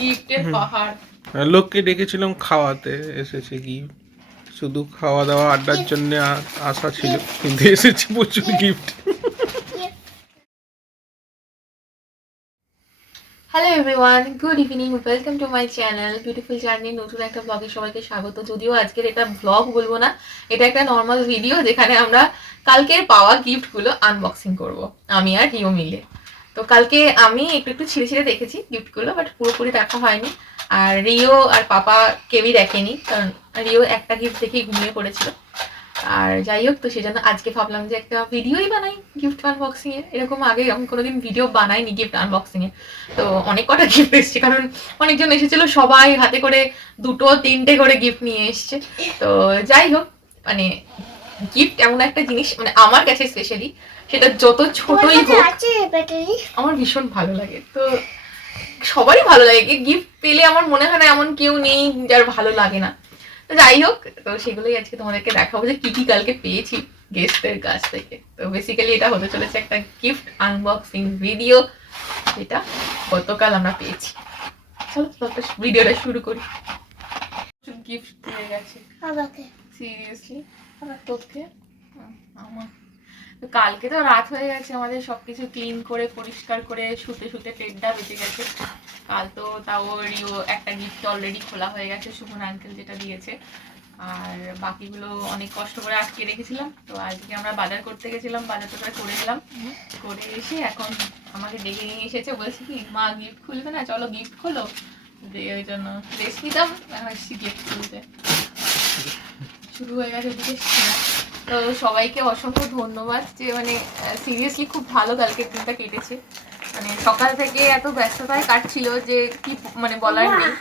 গিফটের পাহাড়। লোককে ডেকেছিলাম খাওয়াতে, এসেছে গিফট। শুধু খাওয়া দাওয়া আড্ডার জন্য আশা ছিল, কিন্তু এসেছে প্রচুর gift. Hello everyone, good evening, welcome to my channel beautiful journey. নতুন একটা ব্লগে সবাইকে স্বাগত। যদিও আজকের এটা ব্লগ বলবো না, এটা একটা নর্মাল ভিডিও যেখানে আমরা কালকের পাওয়া গিফটগুলো আনবক্সিং করব আমি আর রিও মিলে। তো কালকে আমি একটু একটু ছিঁড়ে ছিঁড়ে দেখেছি গিফটগুলো, বাট পুরোপুরি দেখা হয়নি। আর রিও আর পাপা কেউই দেখেনি, কারণ রিও একটা গিফট দেখেই ঘুমিয়ে পড়েছিল। আর যাই হোক, তো সেজন্য আজকে ভাবলাম যে একটা ভিডিওই বানাই গিফট আনবক্সিং এর। এরকম আগে আমি কোনোদিন ভিডিও বানাইনি গিফট আনবক্সিং এ। তো অনেক কটা গিফট এসছে, কারণ অনেকজন এসেছিল, সবাই হাতে করে দুটো তিনটে করে গিফট নিয়ে এসছে। তো যাই হোক, মানে গিফট এমন একটা জিনিস, মানে আমার কাছে স্পেশালি সেটা যত ছোটই হোক আমার ভীষণ ভালো লাগে। তো সবারই ভালো লাগে, গিফট পেলে আমার মনে হয় না এমন কেউ নেই যার ভালো লাগে না। তো যাই হোক, তো সেগুলোই আজকে তোমাদেরকে দেখাবো যে কি কি কালকে পেয়েছি গেস্টদের কাছ থেকে। তো বেসিক্যালি এটা হতে চলেছে একটা গিফট আনবক্সিং ভিডিও, যেটা গতকাল আমরা পেয়েছি। চলো ভিডিওটা শুরু করি। গিফট পেয়ে গেছে সিরিয়াসলি তোকে আমার। তো কালকে তো রাত হয়ে গেছে, আমাদের সবকিছু ক্লিন করে পরিষ্কার করে শুতে শুতে 1:30 বেজে গেছে। কাল তো তাও রিও একটা গিফট অলরেডি খোলা হয়ে গেছে, সুমন আঙ্কেল যেটা দিয়েছে। আর বাকিগুলো অনেক কষ্ট করে আটকে রেখেছিলাম। তো আজকে আমরা বাজার করতে গেছিলাম, বাজার টাজার করে এলাম, করে এসে এখন আমাকে ডেকে নিয়ে এসেছে, বলছি কি মা গিফট খুলবে না, চলো গিফট খোলো। ওই জন্য রেস্ট নিতাম, আসছি গিফট খুলতে। শুরু হয়ে গেছে ওদিকে। তো সবাইকে অসংখ্য ধন্যবাদ, যে মানে সিরিয়াসলি খুব ভালো কালকের দিনটা কেটেছে। মানে সকাল থেকে এত ব্যস্ততায় কাটছিল যে কি মানে বলার নেই।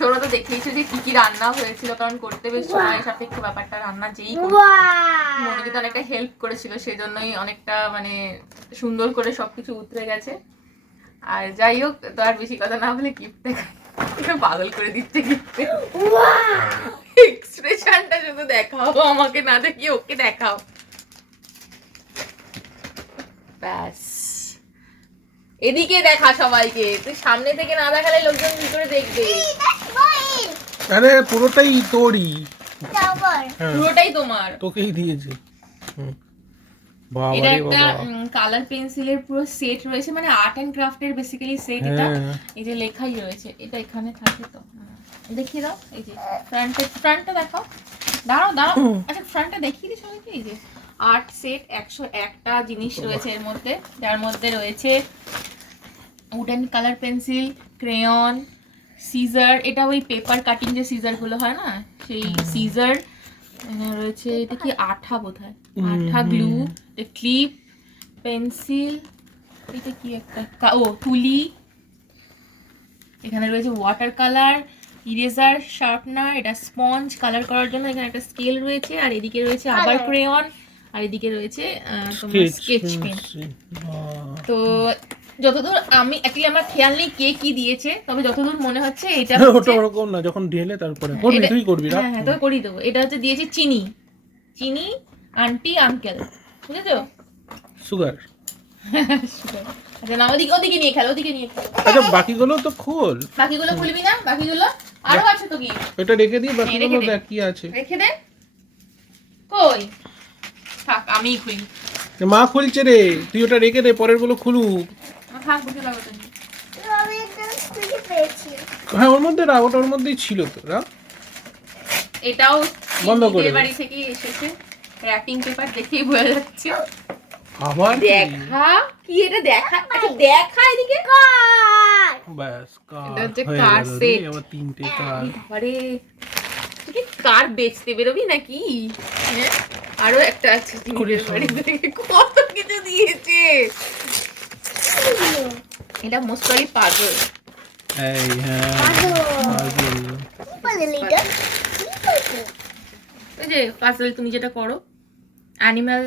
তোমরা তো দেখেইছো যে কি কি রান্না হয়েছিল, কারণ করতে বেশ সময় সাপেক্ষ ব্যাপারটা। রান্না যেই মনে তো অনেকটা হেল্প করেছিল, সেই জন্যই অনেকটা মানে সুন্দর করে সবকিছু উতরে গেছে। আর যাই হোক, তো আর বেশি কথা না বলে গিফট দেখা, পাগল করে দিচ্ছে গিফট। এক্সপ্রেশনটা শুধু দেখাও, আমাকে না দেখিয়ে ওকে দেখাও, ব্যাস। এদিকে দেখা সবাইকে, তুই সামনে থেকে না দেখালে লোকজন কি করে দেখবে? আরে পুরোটাই তোরই, পুরোটাই তোমার, তোকেই দিয়েছি। এটা একটা কালার পেন্সিলের পুরো সেট রয়েছে, মানে আর্ট এন্ড ক্রাফটের বেসিক্যালি সেট এটা। এই যে লেখাই রয়েছে, এটা এখানে থাকে। তো দেখিয়ে দাও, এই যে ফ্রন্টটা দেখাও। দাঁড়াও দাঁড়াও, আচ্ছা ফ্রন্টটা দেখিয়ে দিই সবাইকে। এই যে আর্ট সেট 101টা জিনিস রয়েছে এর মধ্যে, যার মধ্যে রয়েছে wooden colour pencil, crayon, scissor, এটা ওই পেপার কাটিং যে সিজার গুলো হয় না, সেই সিজার রয়েছে। এটা কি আঠা বোধ হয়, আঠা, গ্লু, ক্লিপ, পেন্সিল, এটা কি একটা তুলি, এখানে রয়েছে ওয়াটার কালার, ইরেজার, শার্পনার, এটা স্পঞ্জ কালার করার জন্য, এখানে একটা স্কেল রয়েছে, আর এদিকে রয়েছে আবার ক্রেয়ন, আর এদিকে রয়েছে তোমার স্কেচ পেন। তো যতদূর আমি অ্যাকচুয়ালি আমার খেয়াল নেই কে কি দিয়েছে, তবে যতদূর মনে হচ্ছে এটা ওটা ওরকম না, যখন ঢেলে তারপরে করবি, তুই করবি না? হ্যাঁ তো করি দেবো। এটা হচ্ছে দিয়েছে চিনি, চিনি আন্টি আঙ্কেল, বুঝেছো? সুগার। আচ্ছা না, ওদিকে ওদিকে নিয়ে খেলো, ওদিকে নিয়ে খেলো। আচ্ছা বাকিগুলো তো খোল। বাকিগুলো খুলবি না? বাকিগুলো আরো আছে তো। কি এটা রেখে দিই, বাকিগুলো দেখ কি আছে। রেখে দে, কই থাক আমিই খুলি। মা খুলছে রে, তুই ওটা রেখে দে, পরের গুলো খুলুক। থাক বুঝে লাগো তুমি। হ্যাঁ ওর মধ্যে রাখ, ওটা ওর মধ্যেই ছিল তো, রাখ। এটাও বন্ধ করে বাড়ি থেকে এসেছে, র‍্যাপিং পেপার দেখেই বোঝা যাচ্ছে। আবার দেখা কি এটা দেখা, আচ্ছা দেখা এদিকে। বাস কার, এটা হচ্ছে কার সেট। আবার 3টে কার। আরে তুই কার বেচতে বেরোবি নাকি? হ্যাঁ আরো একটা আছে, কত কিছু দিয়েছে। এটা মোস্টলি পাজল। এই হ্যাঁ এই যে পাজল তুমি যেটা করো, অ্যানিমাল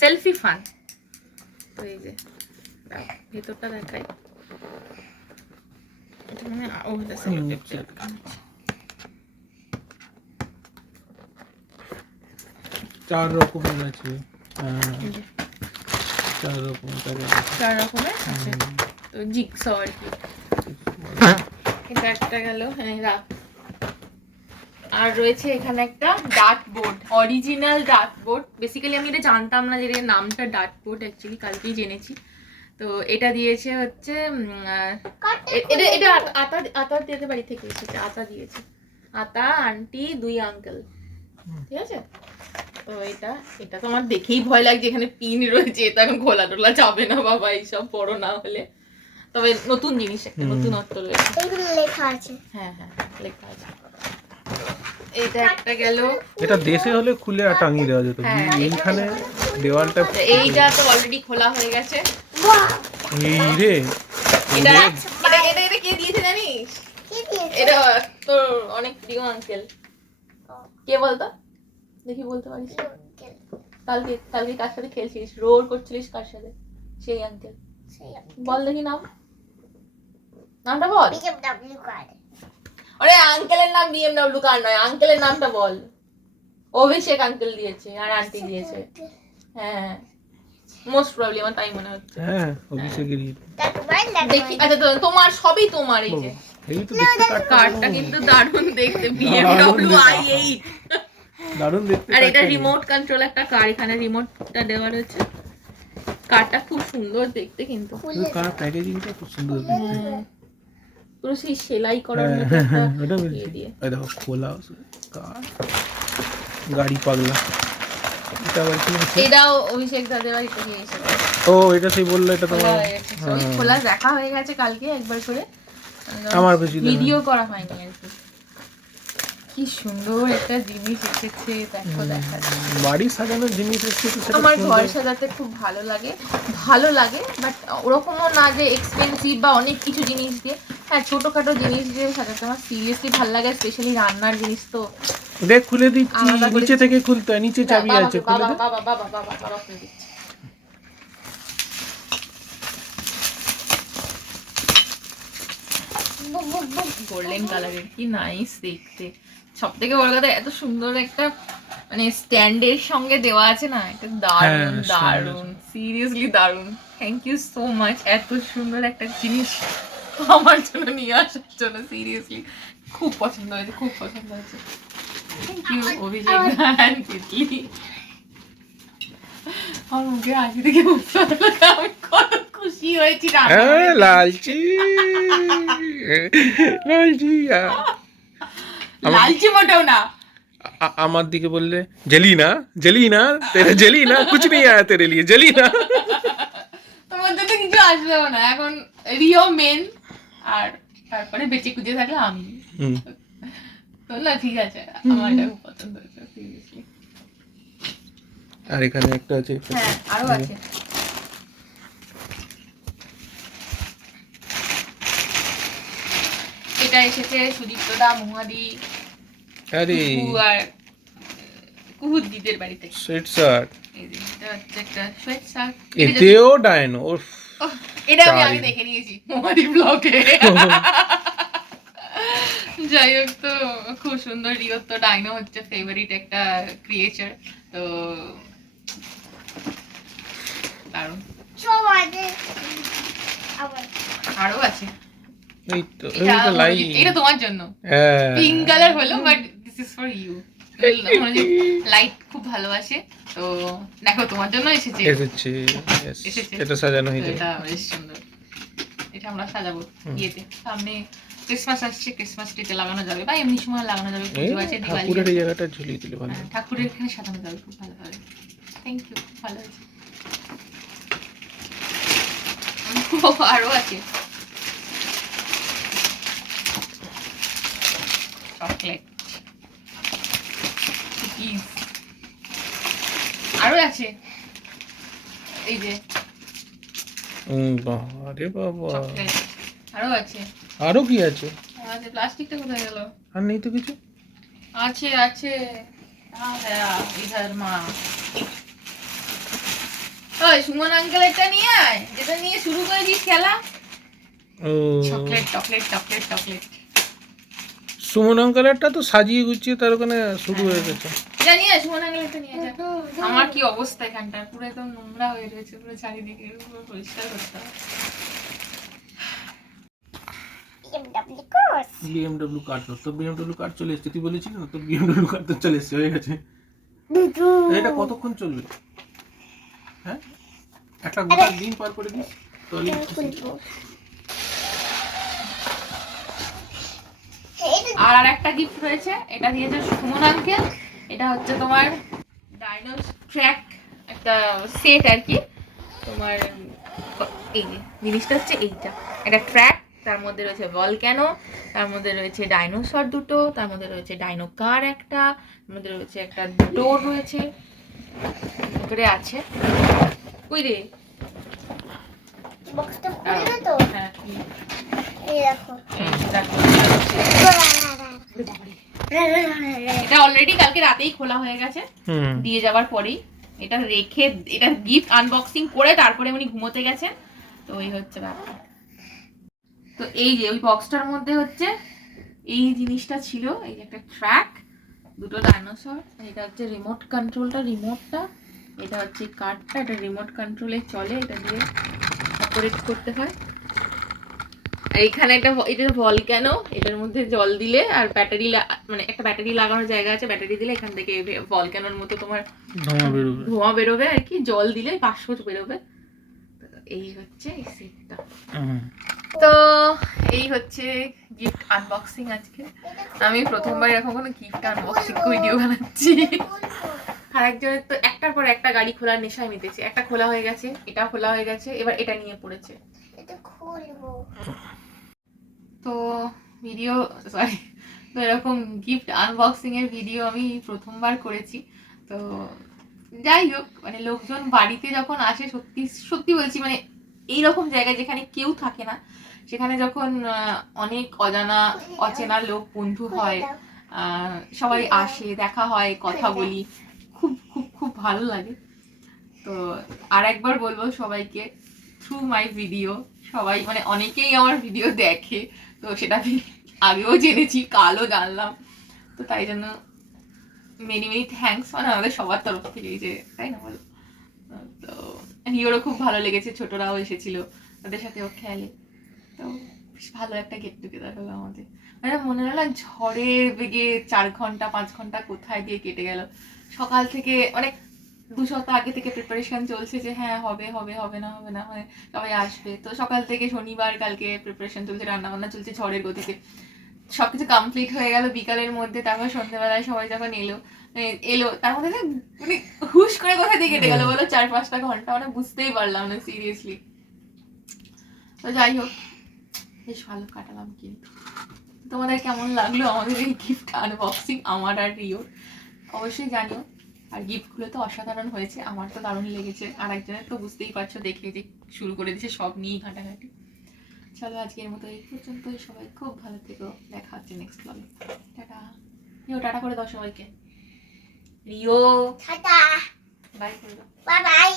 সেলফি ফান। তো এই যে ভেতরটা দেখাই, এটা মানে চার রকমের আছে। 4 রকম প্যাকেট 4 রকমের আছে, তো জিগস আর কি। এটা একটা গেল, হ্যাঁ রাখ। আর রয়েছে এখানে একটা dart board, original dart board. Basically আমি এটা জানতাম না যে এর নামটা ডার্ট বোর্ড, অ্যাকচুয়ালি কালকেই জেনেছি। তো এটা দিয়েছে হচ্ছে এটা এটা আতা দিতে বাড়ি থেকে এসেছে, আতা দিয়েছে, আতা আন্টি 2 আঙ্কেল, ঠিক আছে। তো এটা এটা তো আমার দেখেই ভয় লাগছে, এখানে পিন রয়েছে, এটা এখন খোলা টোলা যাবে না বাবা, এইসব বড় না হলে। তবে নতুন জিনিস, একটা নতুনত্ব রয়েছে। এগুলো লেখা আছে। হ্যাঁ হ্যাঁ লেখা আছে। এটা একটা গেল। এটা দেশে হলে খুলে আর টাঙিয়ে দেওয়া যেত, হ্যাঁ, এইখানে দেওয়ালটা এইটা তো অলরেডি খোলা হয়ে গেছে। এই রে এটা এটা এটা এটা কে দিয়েছে জানিস? কি দিয়েছে? এটা তোর অনেক প্রিয় আঙ্কেল। কে বলতো, দেখি বলতে পারিস? কালকে কালকে কার সাথে খেলছিস, রোল করছিলিস কার সাথে? সেই আঙ্কেল। বল দেখি নাম, নামটা বল। BMW কার। আরে আঙ্কেলের নাম BMW কার নয়, আঙ্কেলের নামটা বল। অভিষেক আঙ্কেল দিয়েছে আর আন্টি দিয়েছে। হ্যাঁ মোস্ট প্রবাবলি, আমার তাই মনে হচ্ছে। হ্যাঁ অভিষেকেরই। দেখি আচ্ছা তোমার সবই তোমার। এই যে এই তো দেখতে কার্ডটা কিন্তু দারুণ দেখতে, BMW i8, দারুণ দেখতে। আর এটা রিমোট কন্ট্রোল একটা কার, এখানে রিমোটটা দেওয়া রয়েছে। কারটা খুব সুন্দর দেখতে কিন্তু, কার প্যাকেজিংটা খুব সুন্দর দেখতে। পুরো সেই সেলাই করার মতো হ্যাঁ একটা ওটা বেশ ইয়ে দিয়ে। এই দেখো খোলা কার, গাড়ি পাগলা। এটা আবার কি আছে? এটাও অভিষেক দাদের বাড়ি থেকে এসেছে। ও এটা সেই বললো, এটা তোমার। খোলা হয়ে গেছে, ওই খোলা দেখা হয়ে গেছে কালকে একবার করে, আমার বেশি ভিডিও করা হয়নি আর কি। কি সুন্দর একটা জিনিস এসেছে, দেখো দেখা যাচ্ছে। বাড়ি সাজানোর জিনিস এসেছে তো সেটা আমার সুন্দর। ঘর সাজাতে খুব ভালো লাগে, বাট ওরকমও না যে এক্সপেন্সিভ বা অনেক কিছু জিনিস দিয়ে। হ্যাঁ ছোটখাটো জিনিস দিয়ে সাজাতে আমার সিরিয়াসলি ভালো লাগে, স্পেশালি রান্নার জিনিস তো। দেখ খুলে দিচ্ছি, আলাদা করে নিচে থেকে খুলতে হয়, নিচে চাবি আছে, খুলে দে। বাবা খুলে দিচ্ছি। গোল্ডেন কালারের, কি নাইস দেখতে। সব থেকে বড় কথা, এত সুন্দর একটা মানে স্ট্যান্ডের সঙ্গে দেওয়া আছে না, এটা দারুণ হ্যাঁ, দারুণ, সিরিয়াসলি দারুণ। থ্যাংক ইউ সো মাচ এত সুন্দর একটা জিনিস আমার জন্য নিয়ে আসার জন্য, সিরিয়াসলি খুব পছন্দ হয়েছে, খুব পছন্দ হয়েছে। Thank you Abhishek and Titli. আমার মুখে হাসি দেখে বুঝতে পারলো আমি কত খুশি হয়েছি। লালচি লালচি লালচি মোটেও না। আমার দিকে বললে জেলিনা জেলিনা তেরে জেলিনা কুছ নেই আয়া তেরে লিয়ে জেলিনা। তোমার জন্য কিছু আসবেও না এখন, রিও মেন, আর তারপরে বেঁচে কুচে থাকলে আমি। তো না ঠিক আছে, আমার এটা খুব পছন্দ হয়েছে সিরিয়াসলি। আর এখানে একটা আছে। হ্যাঁ আরো আছে। এটা এসেছে সুদীপ্ত দা, মহাদি, আরে কুকু আর কুহুর দিদের বাড়ি থেকে। সোয়েট শার্ট, এই যে এটা হচ্ছে একটা সোয়েট শার্ট। এতেও ডায়নো। এটা আমি আগে দেখে নিয়েছি মহাদি ব্লগে। যাই হোক, তো খুব সুন্দর। রিওর তো ডাইনো হচ্ছে ফেভারিট একটা ক্রিয়েচার, তো দারুণ। আরো আছে, এই তো এইটা লাইন, এটা তোমার জন্য হ্যাঁ পিঙ্ক কালার হলো, but this is for you. Light খুব ভালোবাসে, তো দেখো তোমার জন্য এসেছে। এসেছে। এসেছে। এটা সাজানো হয়ে তো যাবে। এটা বেশ সুন্দর, এটা আমরা সাজাবো বিয়েতে। সামনে ক্রিসমাস আসছে, ক্রিসমাস ট্রিতে লাগানো যাবে বা এমনি সময় লাগানো যাবে, পুজো আছে, দিওয়ালি ঠাকুরের এই আছে। জায়গাটা ঝুলিয়ে দিলে ভালো। হ্যাঁ, ঠাকুরের এখানে সাজানো যাবে খুব ভালো হবে। থ্যাংক ইউ, ভালো হয়েছে। আরো আছে চকলেট, কুকিজ, আরো আছে এই যে বাবা রে বাবা, চকলেট, আরো আছে। আরো কি আছে? আচ্ছা প্লাস্টিকটা কোথায় গেল? আর নেই তো কিছু। আছে আছে, ইধার মা। ওই সুমন আঙ্কেলেরটা নিয়ে আয়, যেটা নিয়ে শুরু করেছিস খেলা। ও chocolate chocolate chocolate chocolate. Suman অঙ্কালেরটা তো সাজিয়ে গুছিয়ে তার ওখানে শুরু হয়ে গেছে। জানি সুমন আঙ্কেলের তো নিয়ে যা। আমার কি অবস্থা এখানটা, পুরো একদম নোংরা হয়ে রয়েছে, পুরো চারিদিকে, পুরো পরিষ্কার করতে হবে। BMW course. বিএমডব্লিউ কার তো বিএমডব্লিউ কার চলে এসেছে, তুই বলেছিলি না তো বিএমডব্লিউ কার তো চলে এসেছে, হয়ে গেছে। দুটো এটা কতক্ষণ চলবে? হ্যাঁ, একটা গোটা দিন পার করে দিস তাহলে খুলবো। আর একটা গিফট রয়েছে, এটা দিয়েছে সুমন আঙ্কেল। এটা হচ্ছে তোমার ডাইনো ট্র্যাক একটা সেট আর কি। তোমার এই যে জিনিসটা হচ্ছে এইটা, এটা ট্র্যাক, তার মধ্যে রয়েছে ভলক্যানো, তার মধ্যে রয়েছে ডাইনোসর দুটো, তার মধ্যে রয়েছে ডাইনো কার একটা, তার মধ্যে রয়েছে একটা ডোর রয়েছে, ভিতরে আছে ওই রে। বক্সটা খুলে না তো? হ্যাঁ, এই দেখো। এই দেখো, এটা অলরেডি কালকে রাতেই খোলা হয়ে গেছে দিয়ে যাওয়ার পরেই। এটা রেখে, এটা গিফট আনবক্সিং করে তারপরে উনি ঘুমোতে গেছেন। তো এই হচ্ছে ব্যাপার। তো এই যে ওই বক্সটার মধ্যে হচ্ছে এই জিনিসটা ছিল, এই যে একটা ট্র্যাক, দুটো ডাইনোসর, এটা হচ্ছে রিমোট কন্ট্রোলটা, রিমোটটা, এটা হচ্ছে কার্ডটা, এটা রিমোট কন্ট্রোলে চলে, এটা দিয়ে অপারেট করতে হয়। আর এখানে এটা ভলক্যানো, এটার মধ্যে জল দিলে আর ব্যাটারি, মানে একটা ব্যাটারি লাগানোর জায়গা আছে, ব্যাটারি দিলে এখান থেকে ভলক্যানোর মতো তোমার ধোঁয়া বেরোবে আর কি, জল দিলে বাষ্প বেরোবে। এই হচ্ছে এই সেটটা। তো এই হচ্ছে গিফট আনবক্সিং আজকে। আমি প্রথমবার এরকম কোনো গিফট আনবক্সিং ভিডিও বানাচ্ছি। আর একজনের তো একটার পর একটা গাড়ি খোলার নেশায় মেতেছে, একটা খোলা হয়ে গেছে, এটা খোলা হয়ে গেছে, এবার এটা নিয়ে পড়েছে। এটা খুলবো। তো ভিডিও, সরি, তো এরকম গিফট আনবক্সিং এর ভিডিও আমি প্রথমবার করেছি। তো যাই হোক, মানে লোকজন বাড়িতে যখন আসে, সত্যি সত্যি বলছি, মানে এইরকম জায়গায় যেখানে কেউ থাকে না, সেখানে যখন অনেক অজানা অচেনা লোক বন্ধু হয়, সবাই আসে, দেখা হয়, কথা বলি, খুব খুব খুব ভালো লাগে। তো আর একবার বলবো সবাইকে, থ্রু মাই ভিডিও সবাই, মানে অনেকেই আমার ভিডিও দেখে, তো সেটা আমি আগেও জেনেছি, কালও জানলাম। তো তাই জন্য মেনি মেনি থ্যাঙ্কস, মানে আমাদের সবার তরফ থেকেই, যে তাই না বলো। তো হিওরও খুব ভালো লেগেছে, ছোটরাও এসেছিল, তাদের সাথেও খেলে। তো বেশ ভালো একটা গেট টুগেদার হলো আমাদের। মানে মনে হলো ঝড়ের বেগে 4 ঘন্টা 5 ঘন্টা কোথায় দিয়ে কেটে গেল। সকাল থেকে মানে 2 সপ্তাহ আগে থেকে প্রিপারেশন চলছে যে হ্যাঁ হবে হবে, হবে না হবে না, মানে সবাই আসবে। তো সকাল থেকে শনিবার কালকে প্রিপারেশন চলছে, রান্না বান্না চলছে ঝড়ের গতিতে, সবকিছু কমপ্লিট হয়ে গেল বিকালের মধ্যে। তারপর সন্ধ্যেবেলায় সবাই যখন এলো তার মধ্যে না, মানে হুশ করে কোথা দিয়ে কেটে গেল বলো 4-5টা ঘন্টা, মানে বুঝতেই পারলাম না সিরিয়াসলি। তো যাই হোক, বেশ ভালো কাটালাম। কিন্তু তোমাদের কেমন লাগলো আমাদের এই গিফট আনবক্সিং, আমার আর রিওর, অবশ্যই জানিও। আর গিফটগুলো তো অসাধারণ হয়েছে, আমার তো দারুণ লেগেছে, আর একজনের তো বুঝতেই পারছো দেখে যে শুরু করে দিয়েছে সব নিয়েই ঘাটাঘাটি। চলো আজকের মতো এই পর্যন্তই, সবাই খুব ভালো থেকো, দেখা হচ্ছে নেক্সট ব্লগে। টাটা। রিও টাটা করে দাও সবাইকে। Rio tata. বাই করে দাও। Bye bye.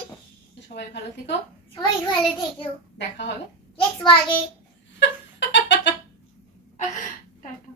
সবাই ভালো থেকো, সবাই ভালো থেকো। দেখা হবে নেক্সট ব্লগে। টাটা।